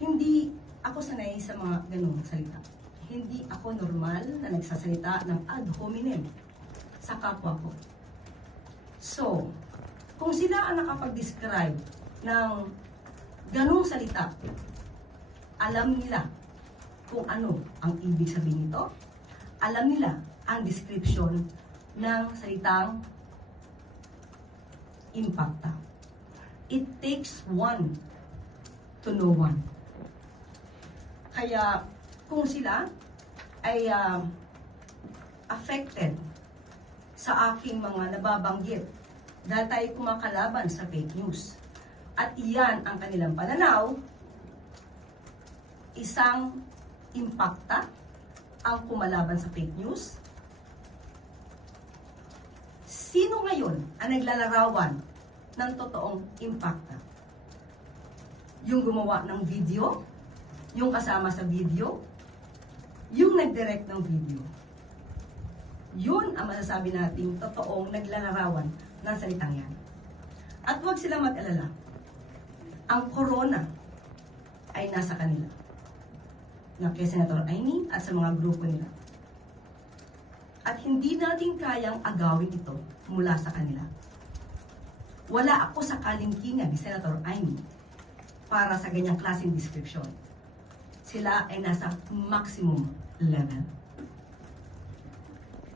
Hindi ako sanay sa mga ganung salita. Hindi ako normal na nagsasalita ng ad hominem sa kapwa ko. So, kung sila ang nakapag-describe ng ganung salita, alam nila kung ano ang ibig sabihin nito, alam nila ang description ng salitang impacta. It takes one to know one. Kaya kung sila ay affected sa aking mga nababanggit dahil tayo kumakalaban sa fake news at iyan ang kanilang pananaw, isang impacta ang kumalaban sa fake news. Sino ngayon ang naglalarawan ng totoong impacta? Yung gumawa ng video, yung kasama sa video, yung nag-direct ng video. Yun ang masasabi nating totoong naglalarawan ng salitang yan. At huwag silang mag-alala. Ang corona ay nasa kanila. Na kay Senator Amy at sa mga grupo nila. At hindi natin kayang agawin ito mula sa kanila. Wala ako sa kalingkingan ni Senator Amy para sa ganyang klaseng description. Sila ay nasa maximum level.